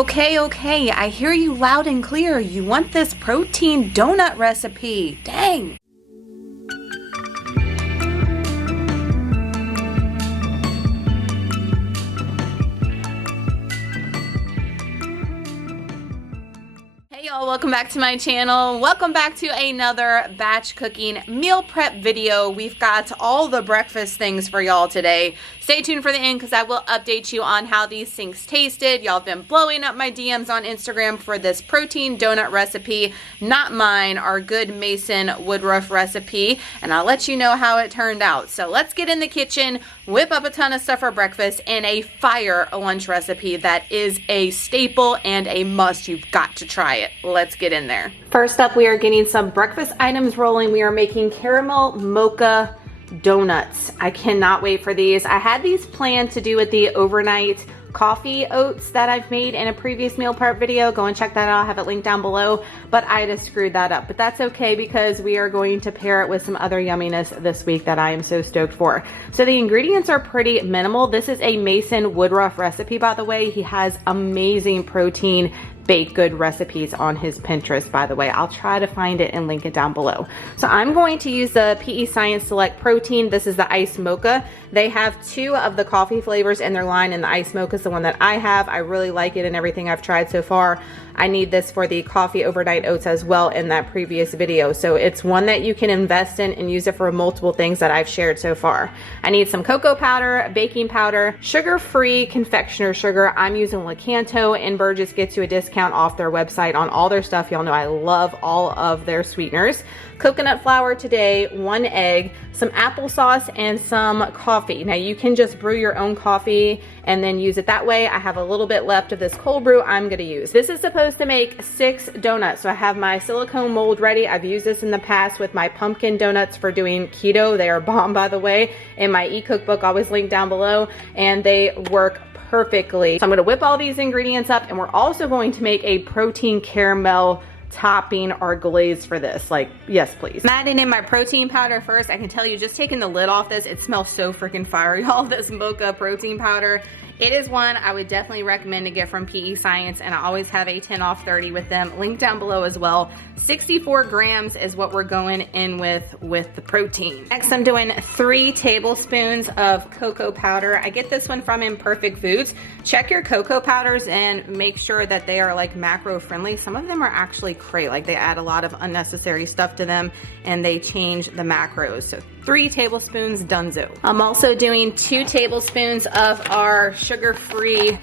Okay, I hear you loud and clear. You want this protein donut recipe. Dang. Hey y'all, welcome back to my channel. Welcome back to another batch cooking meal prep video. We've got all the breakfast things for y'all today. Stay tuned for the end because I will update you on how these things tasted. Y'all have been blowing up my DMs on Instagram for this protein donut recipe. Not mine, our good Mason Woodruff recipe. And I'll let you know how it turned out. So let's get in the kitchen, whip up a ton of stuff for breakfast, and a fire lunch recipe that is a staple and a must. You've got to try it. Let's get in there. First up, we are getting some breakfast items rolling. We are making caramel mocha donuts. I cannot wait for these. I had these planned to do with the overnight coffee oats that I've made in a previous meal prep video. Go and check that out. I'll have it linked down below, but I just screwed that up. But that's okay because we are going to pair it with some other yumminess this week that I am so stoked for. So the ingredients are pretty minimal. This is a Mason Woodruff recipe, by the way. He has amazing protein baked good recipes on his Pinterest, by the way. I'll try to find it and link it down below. So I'm going to use the PEScience Select Protein. This is the Iced Mocha. They have two of the coffee flavors in their line, and the Iced Mocha is the one that I have. I really like it in everything I've tried so far. I need this for the coffee overnight oats as well in that previous video. So it's one that you can invest in and use it for multiple things that I've shared so far. I need some cocoa powder, baking powder, sugar-free confectioner sugar. I'm using Lakanto, and Burgess gets you a discount off their website on all their stuff. Y'all know I love all of their sweeteners. Coconut flour today, 1 egg, some applesauce, and some coffee. Now you can just brew your own coffee and then use it that way. I have a little bit left of this cold brew I'm gonna use. This is supposed to make 6 donuts. So I have my silicone mold ready. I've used this in the past with my pumpkin donuts for doing keto. They are bomb, by the way. In my e-cookbook, always linked down below, and they work perfectly. So I'm gonna whip all these ingredients up, and we're also going to make a protein caramel topping or glaze for this. Like, yes please. I'm adding in my protein powder first. I can tell you, just taking the lid off this, it smells so freaking fire, y'all. This mocha protein powder, it is one I would definitely recommend to get from PEScience, and I always have a 10 off 30 with them. Link down below as well. 64 grams is what we're going in with the protein. Next, I'm doing 3 tablespoons of cocoa powder. I get this one from Imperfect Foods. Check your cocoa powders and make sure that they are like macro friendly. Some of them are actually cray, like they add a lot of unnecessary stuff to them and they change the macros. So 3 tablespoons, donezo. I'm also doing 2 tablespoons of our sugar-free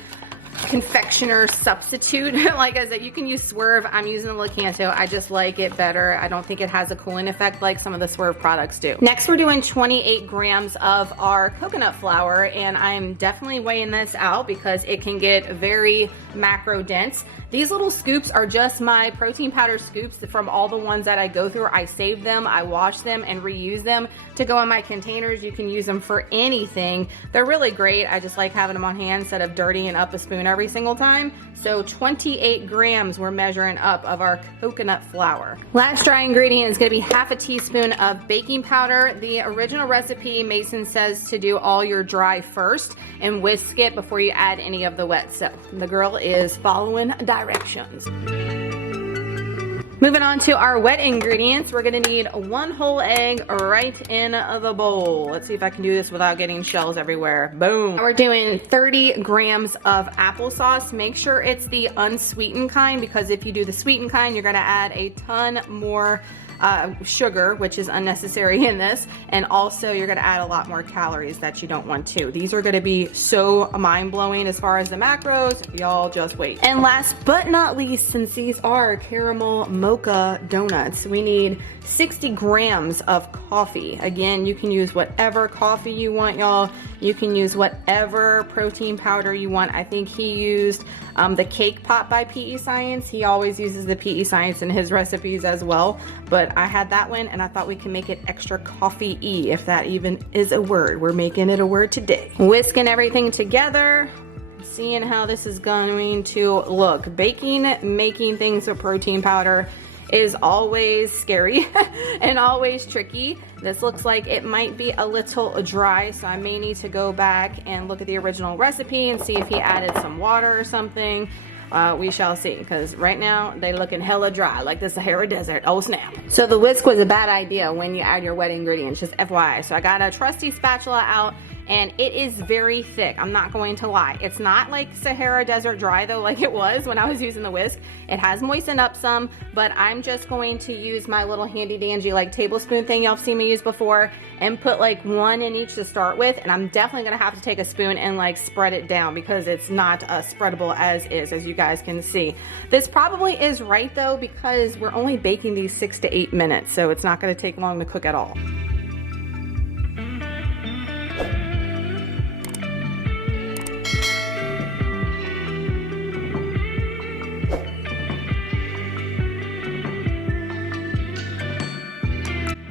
confectioner substitute. Like I said, you can use Swerve. I'm using the Lakanto. I just like it better. I don't think it has a cooling effect like some of the Swerve products do. Next, we're doing 28 grams of our coconut flour, and I'm definitely weighing this out because it can get very macro dense. These little scoops are just my protein powder scoops from all the ones that I go through. I save them, I wash them, and reuse them to go in my containers. You can use them for anything. They're really great. I just like having them on hand instead of dirtying up a spoon every single time. So 28 grams we're measuring up of our coconut flour. Last dry ingredient is going to be half a teaspoon of baking powder. The original recipe, Mason says to do all your dry first and whisk it before you add any of the wet. So the girl is following directions. Moving on to our wet ingredients, we're gonna need 1 whole egg right in the bowl. Let's see if I can do this without getting shells everywhere. Boom. We're doing 30 grams of applesauce. Make sure it's the unsweetened kind, because if you do the sweetened kind, you're gonna add a ton more sugar, which is unnecessary in this, and also you're going to add a lot more calories that you don't want to. These are going to be so mind-blowing as far as the macros. Y'all just wait. And last but not least, since these are caramel mocha donuts, we need 60 grams of coffee. Again, you can use whatever coffee you want, y'all. You can use whatever protein powder you want. I think he used the Cake Pot by PEScience. He always uses the PEScience in his recipes as well, but I had that one and I thought we can make it extra coffee-y, if that even is a word. We're making it a word today. Whisking everything together, seeing how this is going to look. Making things with protein powder is always scary and always tricky. This looks like it might be a little dry, so I may need to go back and look at the original recipe and see if he added some water or something. We shall see, because right now they looking hella dry, like the Sahara Desert. Oh snap. So the whisk was a bad idea when you add your wet ingredients, just FYI. So I got a trusty spatula out, and it is very thick. I'm not going to lie. It's not like Sahara Desert dry though, like it was when I was using the whisk. It has moistened up some, but I'm just going to use my little handy dandy like tablespoon thing y'all have seen me use before, and put like one in each to start with. And I'm definitely gonna have to take a spoon and like spread it down, because it's not spreadable as is, as you guys can see. This probably is right though, because we're only baking these 6 to 8 minutes, so it's not gonna take long to cook at all.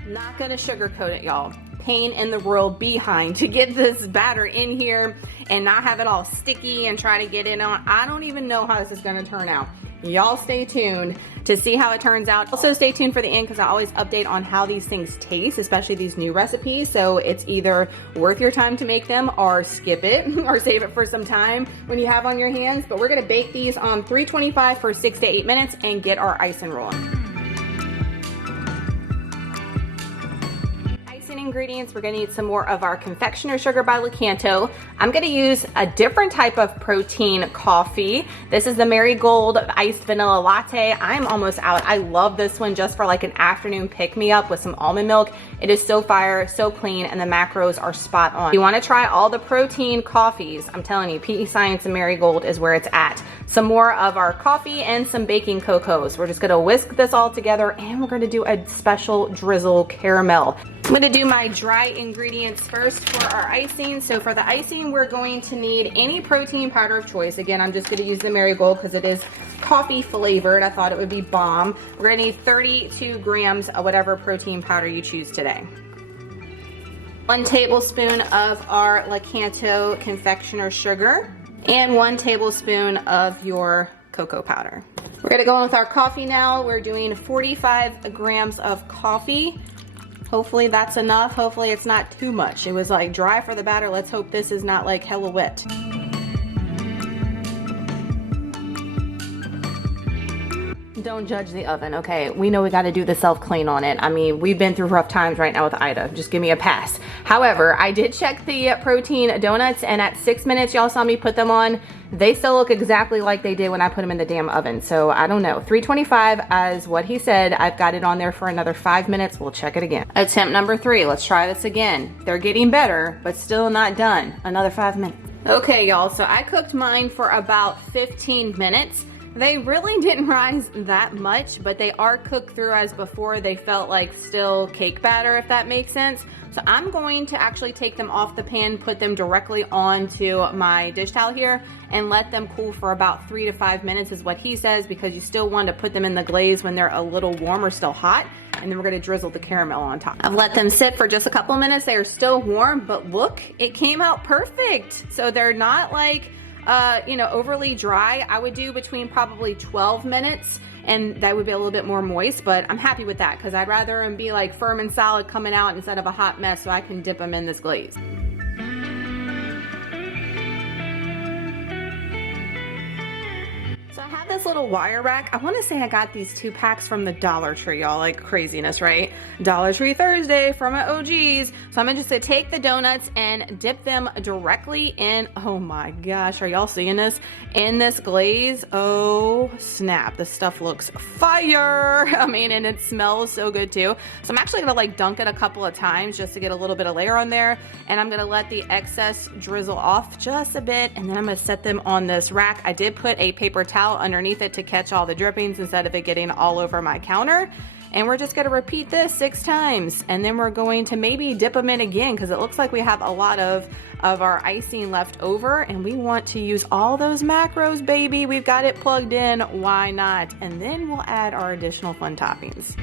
Not gonna sugarcoat it, y'all. Pain in the world behind to get this batter in here and not have it all sticky and try to get it on. I don't even know how this is gonna turn out. Y'all stay tuned to see how it turns out. Also stay tuned for the end, because I always update on how these things taste, especially these new recipes. So it's either worth your time to make them or skip it or save it for some time when you have on your hands. But we're gonna bake these on 325 for 6 to 8 minutes and get our icing rolling. Ingredients, we're gonna need some more of our confectioner sugar by Lakanto. I'm gonna use a different type of protein coffee. This is the Marigold iced vanilla latte. I'm almost out. I love this one just for like an afternoon pick-me-up with some almond milk. It is so fire, so clean, and the macros are spot on. You wanna try all the protein coffees, I'm telling you, PEScience Marigold is where it's at. Some more of our coffee and some baking cocos. We're just gonna whisk this all together, and we're gonna do a special drizzle caramel. I'm gonna do my dry ingredients first for our icing. So for the icing, we're going to need any protein powder of choice. Again, I'm just gonna use the Marigold because it is coffee flavored. I thought it would be bomb. We're gonna need 32 grams of whatever protein powder you choose today. 1 tablespoon of our Lakanto confectioner sugar, and 1 tablespoon of your cocoa powder. We're gonna go on with our coffee now. We're doing 45 grams of coffee. Hopefully that's enough. Hopefully it's not too much. It was like dry for the batter. Let's hope this is not like hella wet. Don't judge the oven, okay? We know we gotta do the self-clean on it. I mean, we've been through rough times right now with Ida. Just give me a pass. However, I did check the protein donuts, and at 6 minutes, y'all saw me put them on. They still look exactly like they did when I put them in the damn oven. So I don't know. 325 as what he said. I've got it on there for another 5 minutes. We'll check it again. Attempt number 3. Let's try this again. They're getting better, but still not done. Another 5 minutes. Okay, y'all. So I cooked mine for about 15 minutes. They really didn't rise that much, but they are cooked through as before. They felt like still cake batter, if that makes sense. So I'm going to actually take them off the pan, put them directly onto my dish towel here, and let them cool for about 3 to 5 minutes is what he says, because you still want to put them in the glaze when they're a little warm or still hot. And then we're gonna drizzle the caramel on top. I've let them sit for just a couple minutes. They are still warm, but look, it came out perfect. So they're not like, you know, overly dry. I would do between probably 12 minutes, and that would be a little bit more moist, but I'm happy with that because I'd rather them be like firm and solid coming out instead of a hot mess, so I can dip them in this glaze. So I have this little wire rack. I want to say I got these 2 packs from the Dollar Tree, y'all, like craziness, right? Dollar Tree Thursday from my OGs. So I'm just gonna take the donuts and dip them directly in, oh my gosh, are y'all seeing this? In this glaze. Oh snap, this stuff looks fire. I mean, and it smells so good too. So I'm actually gonna like dunk it a couple of times just to get a little bit of layer on there. And I'm gonna let the excess drizzle off just a bit, and then I'm gonna set them on this rack. I did put a paper towel underneath it to catch all the drippings instead of it getting all over my counter. And we're just gonna repeat this 6 times, and then we're going to maybe dip them in again because it looks like we have a lot of our icing left over, and we want to use all those macros, baby. We've got it plugged in, why not? And then we'll add our additional fun toppings.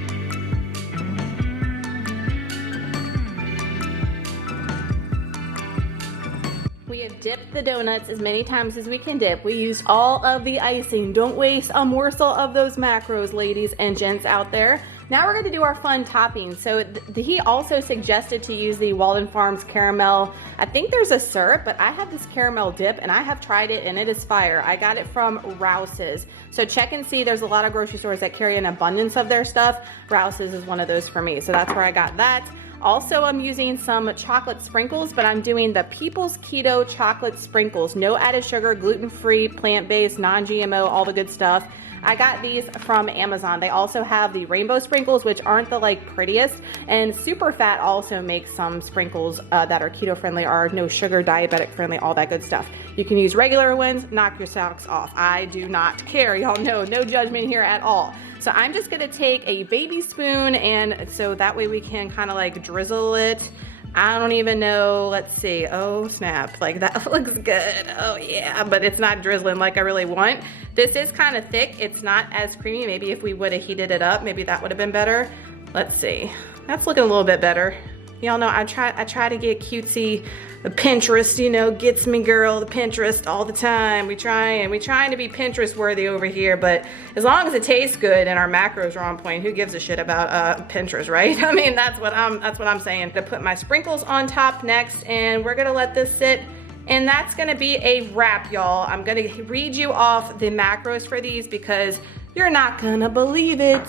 We have dip the donuts as many times as we can dip. We use all of the icing. Don't waste a morsel of those macros, ladies and gents out there. Now we're going to do our fun toppings. So he also suggested to use the Walden Farms caramel. I think there's a syrup, but I have this caramel dip and I have tried it and it is fire. I got it from Rouse's. So check and see. There's a lot of grocery stores that carry an abundance of their stuff. Rouse's is one of those for me. So that's where I got that. Also, I'm using some chocolate sprinkles, but I'm doing the People's Keto chocolate sprinkles. No added sugar, gluten-free, plant-based, non-GMO, all the good stuff. I got these from Amazon. They also have the rainbow sprinkles, which aren't the prettiest, and Superfat also makes some sprinkles that are keto friendly, are no sugar, diabetic friendly, all that good stuff. You can use regular ones, knock your socks off. I do not care, y'all know, no judgment here at all. So I'm just gonna take a baby spoon, and so that way we can kind of drizzle it. I don't even know, let's see, oh snap, that looks good, oh yeah, but it's not drizzling like I really want. This is kind of thick, it's not as creamy. Maybe if we would have heated it up, maybe that would have been better. Let's see, that's looking a little bit better. Y'all know I try to get cutesy. The Pinterest, you know, gets me, girl, the Pinterest all the time. We trying to be Pinterest worthy over here, but as long as it tastes good and our macros are on point, who gives a shit about Pinterest, right? I mean, that's what I'm saying. To put my sprinkles on top next, and we're gonna let this sit, and that's gonna be a wrap, y'all. I'm gonna read you off the macros for these because you're not gonna believe it.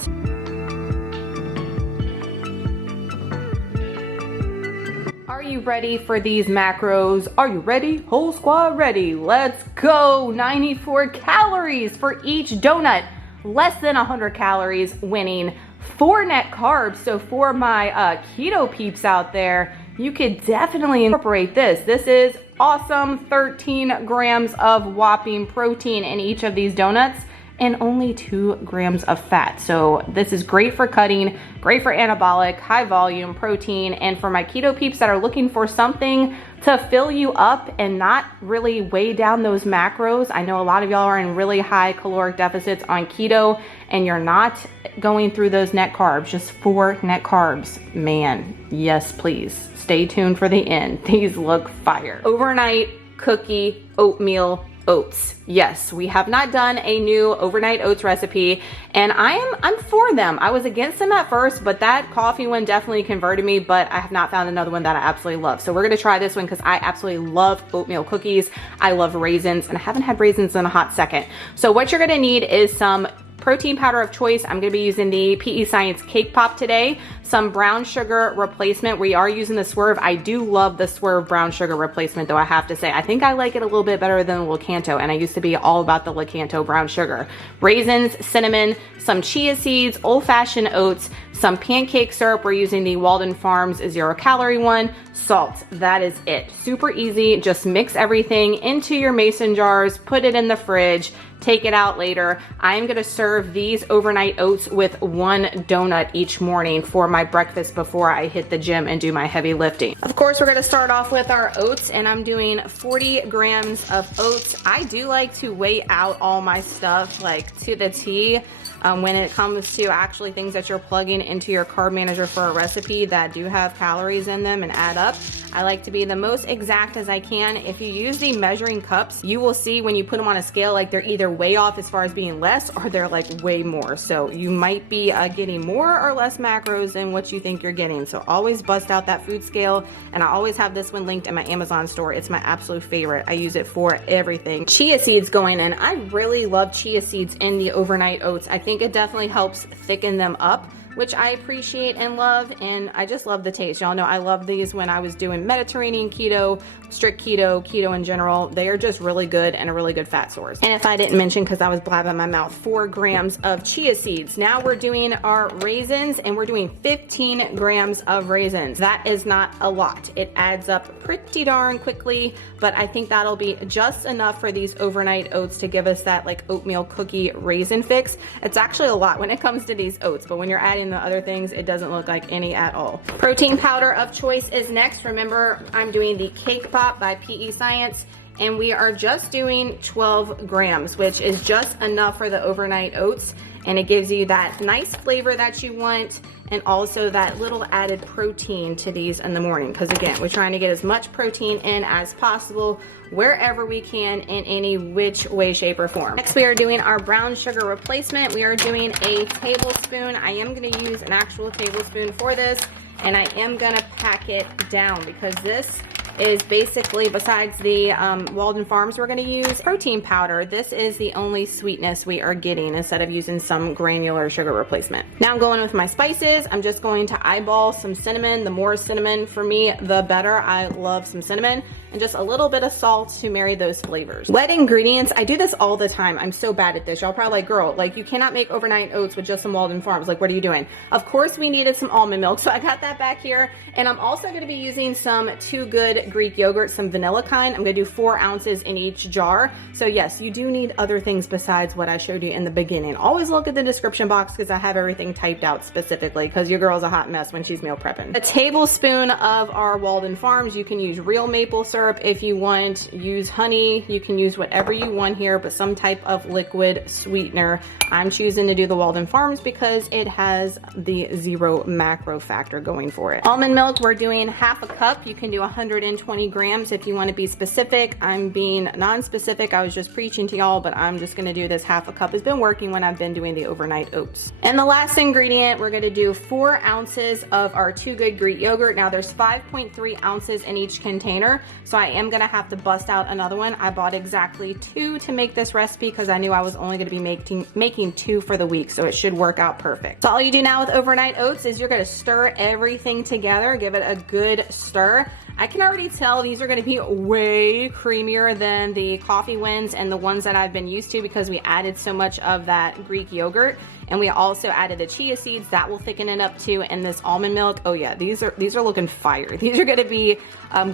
Are you ready for these macros? Are you ready? Whole squad ready. Let's go. 94 calories for each donut. Less than 100 calories, winning 4 net carbs. So for my keto peeps out there, you could definitely incorporate this. This is awesome. 13 grams of whopping protein in each of these donuts and only 2 grams of fat. So this is great for cutting, great for anabolic, high volume protein, and for my keto peeps that are looking for something to fill you up and not really weigh down those macros. I know a lot of y'all are in really high caloric deficits on keto and you're not going through those net carbs, just 4 net carbs. Man, yes, please. Stay tuned for the end. These look fire. Overnight cookie oatmeal oats. Yes, we have not done a new overnight oats recipe, and I'm for them. I was against them at first, but that coffee one definitely converted me, but I have not found another one that I absolutely love. So we're gonna try this one because I absolutely love oatmeal cookies. I love raisins, and I haven't had raisins in a hot second. So what you're gonna need is some protein powder of choice. I'm gonna be using the PEScience Cake Pop today. Some brown sugar replacement. We are using the Swerve. I do love the Swerve brown sugar replacement though, I have to say. I think I like it a little bit better than the Lakanto, and I used to be all about the Lakanto brown sugar. Raisins, cinnamon, some chia seeds, old-fashioned oats, some pancake syrup. We're using the Walden Farms 0 calorie one. Salt, that is it. Super easy. Just mix everything into your mason jars, put it in the fridge, take it out later. I'm gonna serve these overnight oats with 1 donut each morning for my breakfast before I hit the gym and do my heavy lifting. Of course, we're gonna start off with our oats, and I'm doing 40 grams of oats. I do like to weigh out all my stuff to the T. When it comes to actually things that you're plugging into your carb manager for a recipe that do have calories in them and add up, I like to be the most exact as I can. If you use the measuring cups, you will see when you put them on a scale, they're either way off as far as being less, or they're way more. So you might be getting more or less macros than what you think you're getting. So always bust out that food scale, and I always have this one linked in my Amazon store. It's my absolute favorite. I use it for everything. Chia seeds going in. I really love chia seeds in the overnight oats. I think it definitely helps thicken them up, which I appreciate and love, and I just love the taste. Y'all know I love these when I was doing Mediterranean keto, strict keto in general. They are just really good and a really good fat source. And if I didn't mention, because I was blabbing my mouth, 4 grams of chia seeds. Now we're doing our raisins, and we're doing 15 grams of raisins. That is not a lot. It adds up pretty darn quickly, but I think that'll be just enough for these overnight oats to give us that oatmeal cookie raisin fix. It's actually a lot when it comes to these oats, but when you're adding the other things, it doesn't look like any at all. Protein powder of choice is next. Remember, I'm doing the Cake Pop by PEScience, and we are just doing 12 grams, which is just enough for the overnight oats. and it gives you that nice flavor that you want, and also that little added protein to these in the morning, because again, we're trying to get as much protein in as possible wherever we can in any which way, shape, or form. Next, we are doing our brown sugar replacement. We are doing a tablespoon. I am going to use an actual tablespoon for this, and I am going to pack it down because this is basically, besides the Walden Farms we're going to use protein powder, this is the only sweetness we are getting instead of using some granular sugar replacement. Now I'm going with my spices. I'm just going to eyeball some cinnamon. The more cinnamon for me, the better. I love some cinnamon, and just a little bit of salt to marry those flavors. Wet ingredients, I do this all the time. I'm so bad at this. Y'all probably like, girl, like you cannot make overnight oats with just some Walden Farms. Like, what are you doing? Of course we needed some almond milk, so I got that back here. And I'm also gonna be using some Too Good Greek yogurt, some vanilla kind. I'm gonna do 4 ounces in each jar. So yes, you do need other things besides what I showed you in the beginning. Always look at the description box because I have everything typed out specifically, because your girl's a hot mess when she's meal prepping. A tablespoon of our Walden Farms. You can use real maple syrup if you want, use honey, you can use whatever you want here, but some type of liquid sweetener. I'm choosing to do the Walden Farms because it has the 0 macro factor going for it. Almond milk, we're doing 1/2 cup. You can do 120 grams if you want to be specific. I'm being non-specific. I was just preaching to y'all, but I'm just going to do this 1/2 cup. It's been working when I've been doing the overnight oats. And the last ingredient, we're going to do 4 ounces of our Too Good Greek yogurt. Now there's 5.3 ounces in each container, so I am going to have to bust out another one. I bought exactly 2 to make this recipe because I knew I was only going to be making 2 for the week, so it should work out perfect. So all you do now with overnight oats is you're going to stir everything together, give it a good stir. I can already tell these are going to be way creamier than the coffee ones and the ones that I've been used to, because we added so much of that Greek yogurt, and we also added the chia seeds. That will thicken it up too, and this almond milk. Oh yeah, these are looking fire. These are going to be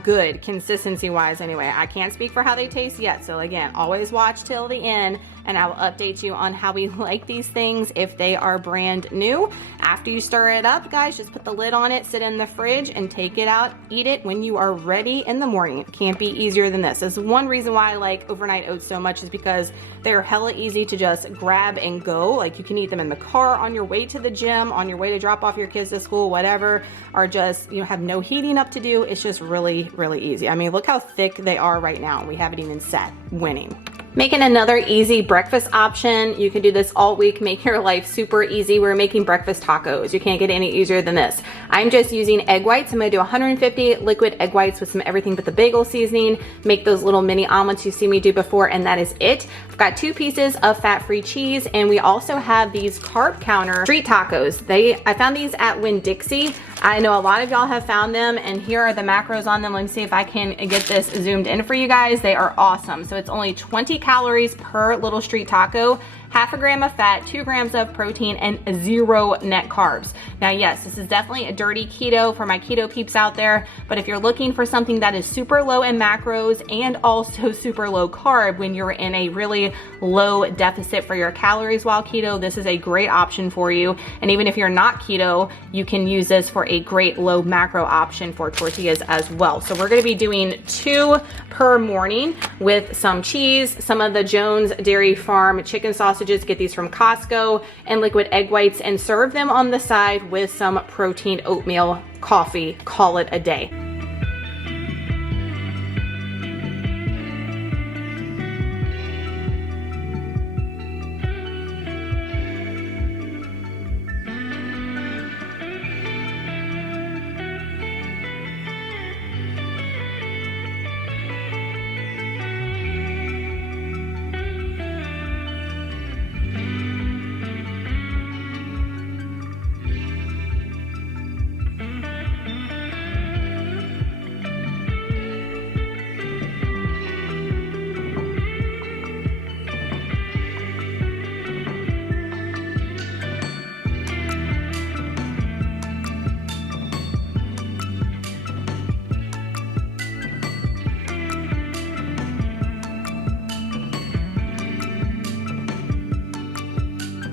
good consistency wise anyway. I can't speak for how they taste yet, so again, always watch till the end and I will update you on how we like these things if they are brand new. After you stir it up, guys, just put the lid on it, sit in the fridge, and take it out. Eat it when you are ready in the morning. It can't be easier than this. This is one reason why I like overnight oats so much, is because they're hella easy to just grab and go. Like, you can eat them in the car, on your way to the gym, on your way to drop off your kids to school, whatever, or just, you know, have no heating up to do. It's just really, really easy. I mean, look how thick they are right now. We haven't even set. Winning. Making another easy breakfast option. You can do this all week, make your life super easy. We're making breakfast tacos. You can't get any easier than this. I'm just using egg whites. I'm gonna do 150 liquid egg whites with some everything but the bagel seasoning. Make those little mini omelets you see me do before, and that is it. I've got 2 pieces of fat-free cheese, and we also have these carb counter street tacos. I found these at Winn-Dixie. I know a lot of y'all have found them, and here are the macros on them. Let me see if I can get this zoomed in for you guys. They are awesome. So it's only 20 calories per little street taco, 1/2 gram of fat, 2 grams of protein, and 0 net carbs. Now, yes, this is definitely a dirty keto for my keto peeps out there, but if you're looking for something that is super low in macros and also super low carb when you're in a really low deficit for your calories while keto, this is a great option for you. And even if you're not keto, you can use this for a great low macro option for tortillas as well. So we're gonna be doing 2 per morning with some cheese, some of the Jones Dairy Farm chicken sausages, get these from Costco, and liquid egg whites, and serve them on the side with some protein oatmeal coffee. Call it a day.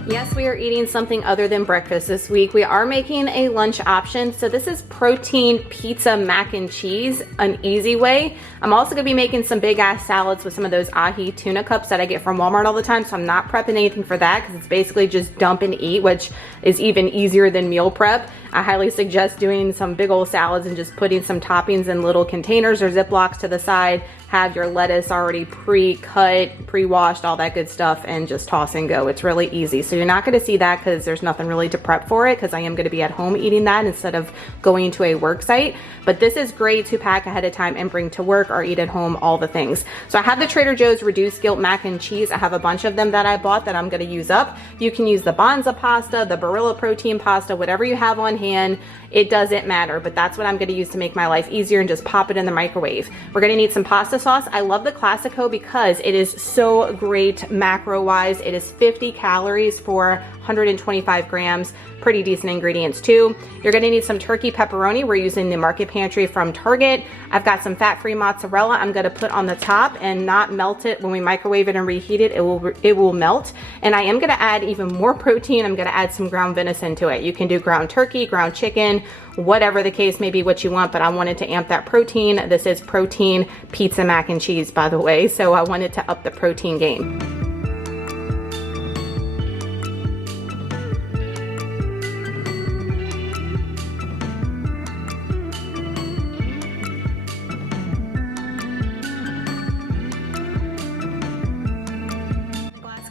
Yes, we are eating something other than breakfast this week. We are making a lunch option. So this is protein pizza mac and cheese, an easy way. I'm also gonna be making some big ass salads with some of those ahi tuna cups that I get from Walmart all the time. So I'm not prepping anything for that because it's basically just dump and eat, which is even easier than meal prep. I highly suggest doing some big old salads and just putting some toppings in little containers or Ziplocs to the side. Have your lettuce already pre-cut, pre-washed, all that good stuff, and just toss and go. It's really easy. So you're not gonna see that because there's nothing really to prep for it, because I am gonna be at home eating that instead of going to a work site. But this is great to pack ahead of time and bring to work or eat at home, all the things. So I have the Trader Joe's Reduced Guilt mac and cheese. I have a bunch of them that I bought that I'm gonna use up. You can use the Bonza pasta, the Barilla protein pasta, whatever you have on hand. It doesn't matter, but that's what I'm gonna use to make my life easier and just pop it in the microwave. We're gonna need some pasta sauce. I love the Classico because it is so great macro-wise. It is 50 calories for 125 grams. Pretty decent ingredients too. You're gonna need some turkey pepperoni. We're using the Market Pantry from Target. I've got some fat-free mozzarella I'm gonna put on the top and not melt it. When we microwave it and reheat it, it will melt. And I am gonna add even more protein. I'm gonna add some ground venison to it. You can do ground turkey, ground chicken, whatever the case may be what you want, but I wanted to amp that protein. This is protein pizza mac and cheese, by the way, so I wanted to up the protein game.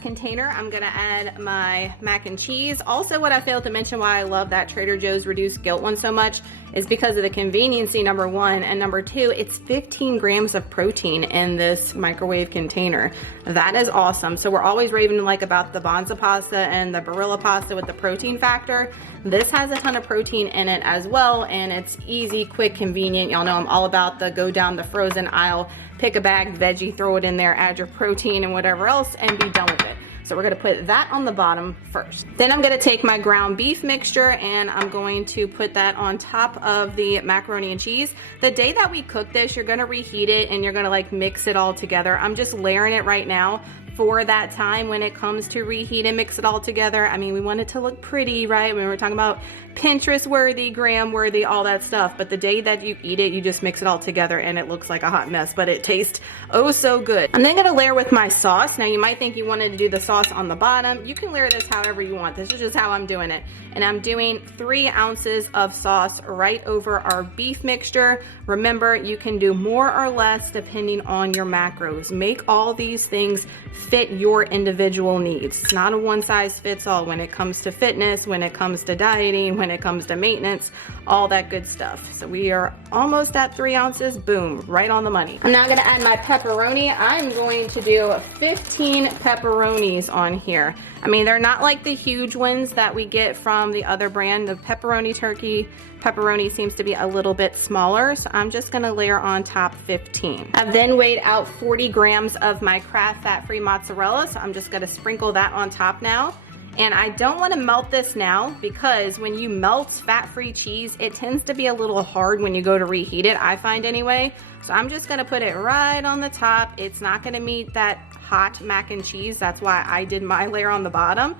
Container, I'm gonna add my mac and cheese. Also, what I failed to mention why I love that Trader Joe's Reduced Guilt one so much is because of the conveniency, number one, and number two, it's 15 grams of protein in this microwave container. That is awesome. So we're always raving like about the Bonza pasta and the Barilla pasta with the protein factor. This has a ton of protein in it as well, and it's easy, quick, convenient. Y'all know I'm all about the go down the frozen aisle, pick a bag, veggie, throw it in there, add your protein and whatever else, and be done with it. So we're gonna put that on the bottom first. Then I'm gonna take my ground beef mixture and I'm going to put that on top of the macaroni and cheese. The day that we cook this, you're gonna reheat it and you're gonna like mix it all together. I'm just layering it right now for that time when it comes to reheat and mix it all together. I mean, we want it to look pretty, right? When we're talking about Pinterest worthy, gram worthy, all that stuff. But the day that you eat it, you just mix it all together and it looks like a hot mess, but it tastes oh so good. I'm then gonna layer with my sauce. Now you might think you wanted to do the sauce on the bottom. You can layer this however you want. This is just how I'm doing it. And I'm doing 3 ounces of sauce right over our beef mixture. Remember, you can do more or less depending on your macros. Make all these things fit your individual needs. It's not a one size fits all when it comes to fitness, when it comes to dieting, when it comes to maintenance, all that good stuff. So we are almost at 3 ounces, boom, right on the money. I'm now gonna add my pepperoni. I'm going to do 15 pepperonis on here. I mean, they're not like the huge ones that we get from the other brand. The pepperoni turkey pepperoni seems to be a little bit smaller, so I'm just gonna layer on top 15. I've then weighed out 40 grams of my Kraft fat-free mozzarella, so I'm just gonna sprinkle that on top now. And I don't want to melt this now because when you melt fat-free cheese, it tends to be a little hard when you go to reheat it, I find anyway. So I'm just gonna put it right on the top. It's not gonna meet that hot mac and cheese. That's why I did my layer on the bottom.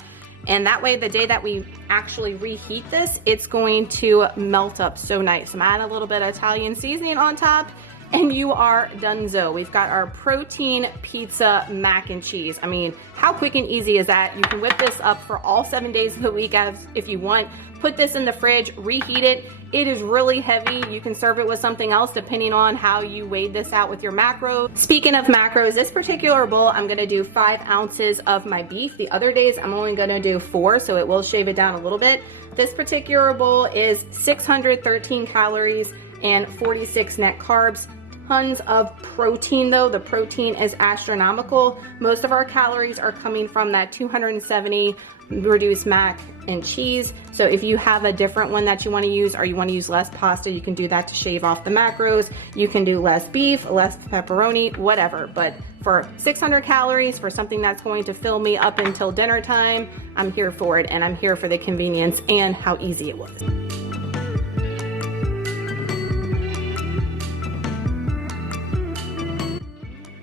And that way, the day that we actually reheat this, it's going to melt up so nice. So I'm adding a little bit of Italian seasoning on top, and you are donezo. We've got our protein pizza mac and cheese. I mean, how quick and easy is that? You can whip this up for all 7 days of the week if you want. Put this in the fridge, reheat it. It is really heavy. You can serve it with something else depending on how you weighed this out with your macros. Speaking of macros, this particular bowl, I'm gonna do 5 ounces of my beef. The other days, I'm only gonna do 4, so it will shave it down a little bit. This particular bowl is 613 calories and 46 net carbs. Tons of protein though. The protein is astronomical. Most of our calories are coming from that 270 reduced mac and cheese. So if you have a different one that you want to use, or you want to use less pasta, you can do that to shave off the macros. You can do less beef, less pepperoni, whatever. But for 600 calories, for something that's going to fill me up until dinner time, I'm here for it, and I'm here for the convenience and how easy it was.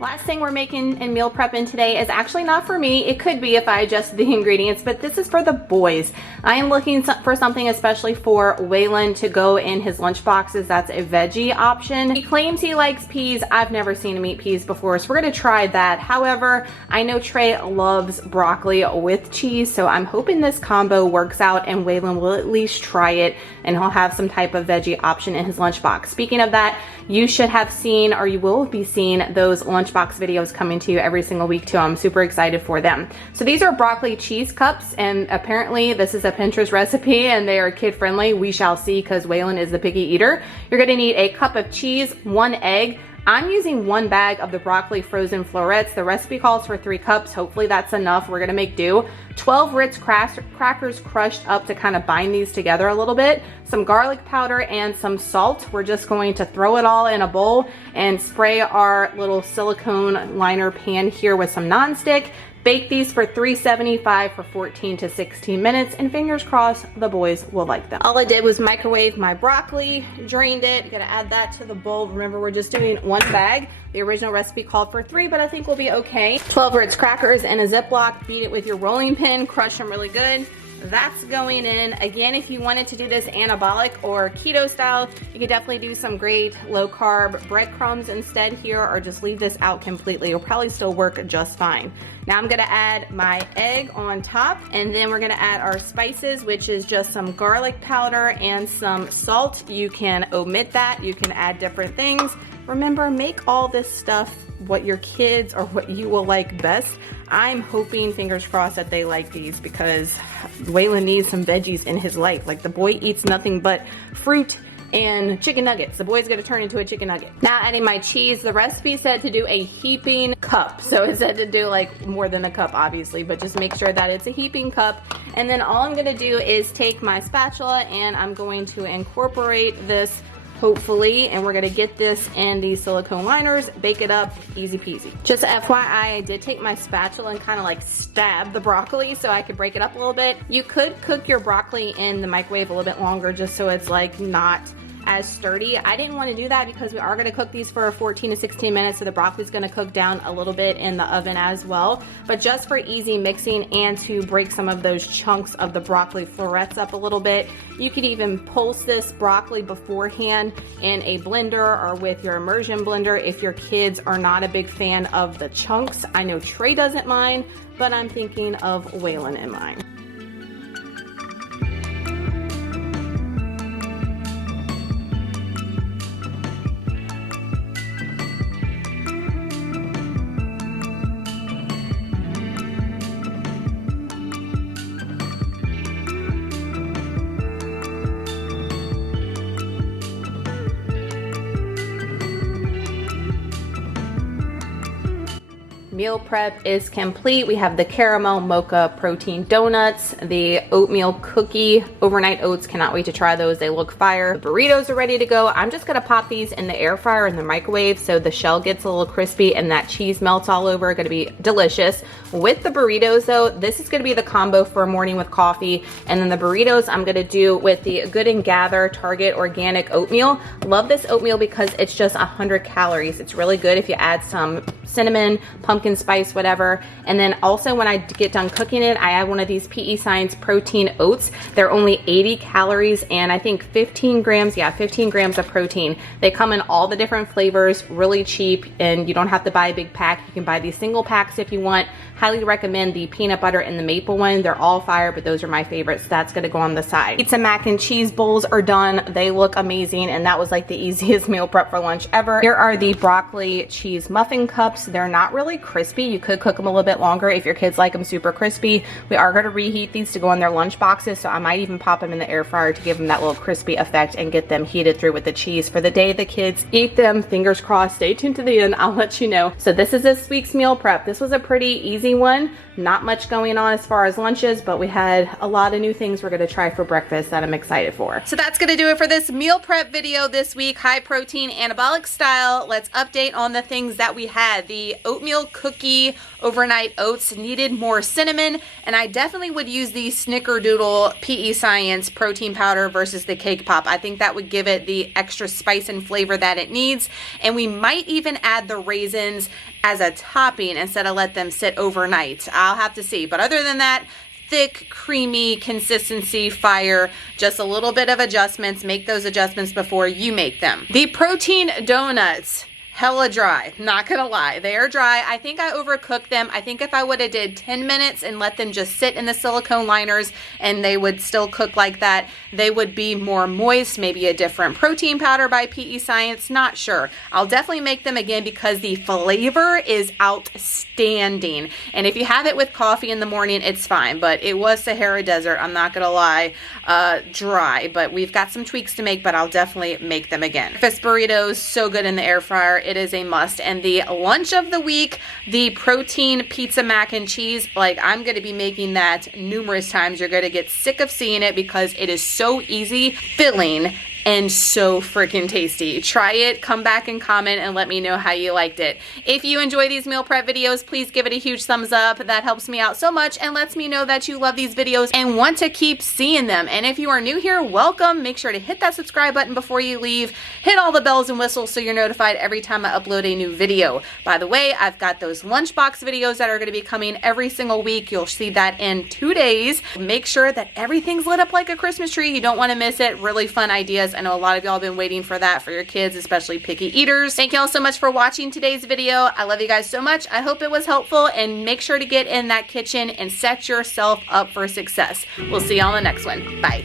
Last next thing we're making and meal prepping today is actually not for me. It could be if I adjusted the ingredients, but this is for the boys. I am looking for something especially for Waylon to go in his lunch boxes. That's a veggie option. He claims he likes peas. I've never seen him eat peas before, so we're gonna try that. However, I know Trey loves broccoli with cheese, so I'm hoping this combo works out and Waylon will at least try it and he'll have some type of veggie option in his lunchbox. Speaking of that, you should have seen, or you will be seeing, those lunchbox videos coming to you every single week too. I'm super excited for them. So these are broccoli cheese cups, and apparently this is a Pinterest recipe and they are kid friendly. We shall see, because Waylon is the picky eater. You're gonna need a cup of cheese, 1 egg. I'm using 1 bag of the broccoli frozen florets. The recipe calls for 3 cups. Hopefully that's enough. We're gonna make do. 12 Ritz crackers crushed up to kind of bind these together a little bit. Some garlic powder and some salt. We're just going to throw it all in a bowl and spray our little silicone liner pan here with some nonstick. Bake these for 375 for 14 to 16 minutes, and fingers crossed the boys will like them. All I did was microwave my broccoli, drained it. Gonna add that to the bowl. Remember, we're just doing 1 bag. The original recipe called for 3, but I think we'll be okay. 12 Ritz crackers in a Ziploc. Beat it with your rolling pin, crush them really good. That's going in. Again, if you wanted to do this anabolic or keto style, you could definitely do some great low carb breadcrumbs instead here, or just leave this out completely. It'll probably still work just fine. Now I'm gonna add my egg on top, and then we're gonna add our spices, which is just some garlic powder and some salt. You can omit that, you can add different things. Remember, make all this stuff what your kids or what you will like best. I'm hoping, fingers crossed, that they like these, because Waylon needs some veggies in his life. Like, the boy eats nothing but fruit and chicken nuggets. The boy's gonna turn into a chicken nugget. Now adding my cheese. The recipe said to do a heaping cup. So it said to do like more than a cup, obviously, but just make sure that it's a heaping cup. And then all I'm gonna do is take my spatula and I'm going to incorporate this, hopefully, and we're gonna get this in these silicone liners, bake it up, easy peasy. Just FYI, I did take my spatula and kind of like stab the broccoli so I could break it up a little bit. You could cook your broccoli in the microwave a little bit longer just so it's like not as sturdy. I didn't want to do that because we are going to cook these for 14 to 16 minutes, so the broccoli's going to cook down a little bit in the oven as well. But just for easy mixing and to break some of those chunks of the broccoli florets up a little bit, you could even pulse this broccoli beforehand in a blender or with your immersion blender if your kids are not a big fan of the chunks. I know Trey doesn't mind, but I'm thinking of Waylon in mind. Meal prep is complete. We have the caramel mocha protein donuts, the oatmeal cookie overnight oats. Cannot wait to try those. They look fire. The burritos are ready to go. I'm just gonna pop these in the air fryer in the microwave so the shell gets a little crispy and that cheese melts all over. Gonna be delicious. With the burritos though, this is gonna be the combo for a morning with coffee, and then the burritos I'm gonna do with the Good and Gather Target organic oatmeal. Love this oatmeal because it's just 100 calories. It's really good if you add some cinnamon, pumpkin spice, whatever. And then also when I get done cooking it, I add one of these PEScience protein oats. They're only 80 calories and I think 15 grams, yeah, 15 grams of protein. They come in all the different flavors, really cheap, and you don't have to buy a big pack. You can buy these single packs if you want. Highly recommend the peanut butter and the maple one. They're all fire, but those are my favorites. That's gonna go on the side. Pizza mac and cheese bowls are done. They look amazing, and that was like the easiest meal prep for lunch ever. Here are the broccoli cheese muffin cups. They're not really crispy. You could cook them a little bit longer if your kids like them super crispy. We are gonna reheat these to go in their lunch boxes, so I might even pop them in the air fryer to give them that little crispy effect and get them heated through with the cheese for the day the kids eat them. Fingers crossed. Stay tuned to the end. I'll let you know. So this is this week's meal prep. This was a pretty easy one. Not much going on as far as lunches, but we had a lot of new things we're gonna try for breakfast that I'm excited for. So that's gonna do it for this meal prep video this week. High protein, anabolic style. Let's update on the things that we had. The oatmeal cookie overnight oats needed more cinnamon, and I definitely would use the Snickerdoodle PEScience protein powder versus the Cake Pop. I think that would give it the extra spice and flavor that it needs, and we might even add the raisins as a topping instead of let them sit overnight. I'll have to see, but other than that, thick, creamy consistency, fire, just a little bit of adjustments. Make those adjustments before you make them. The protein donuts, hella dry, not gonna lie. They are dry. I think I overcooked them. I think if I would have did 10 minutes and let them just sit in the silicone liners and they would still cook like that, they would be more moist, maybe a different protein powder by PEScience, not sure. I'll definitely make them again because the flavor is outstanding. And if you have it with coffee in the morning, it's fine, but it was Sahara Desert, I'm not gonna lie, dry, but we've got some tweaks to make, but I'll definitely make them again. Breakfast burritos, so good in the air fryer. It is a must. And the lunch of the week, the protein pizza mac and cheese, like I'm going to be making that numerous times. You're going to get sick of seeing it because it is so easy, filling, and so freaking tasty. Try it, come back and comment and let me know how you liked it. If you enjoy these meal prep videos, please give it a huge thumbs up. That helps me out so much and lets me know that you love these videos and want to keep seeing them. And if you are new here, welcome. Make sure to hit that subscribe button before you leave. Hit all the bells and whistles so you're notified every time I upload a new video. By the way, I've got those lunchbox videos that are going to be coming every single week. You'll see that in 2 days. Make sure that everything's lit up like a Christmas tree. You don't want to miss it. Really fun ideas. I know a lot of y'all have been waiting for that for your kids, especially picky eaters. Thank y'all so much for watching today's video. I love you guys so much. I hope it was helpful, and make sure to get in that kitchen and set yourself up for success. We'll see y'all in the next one. Bye.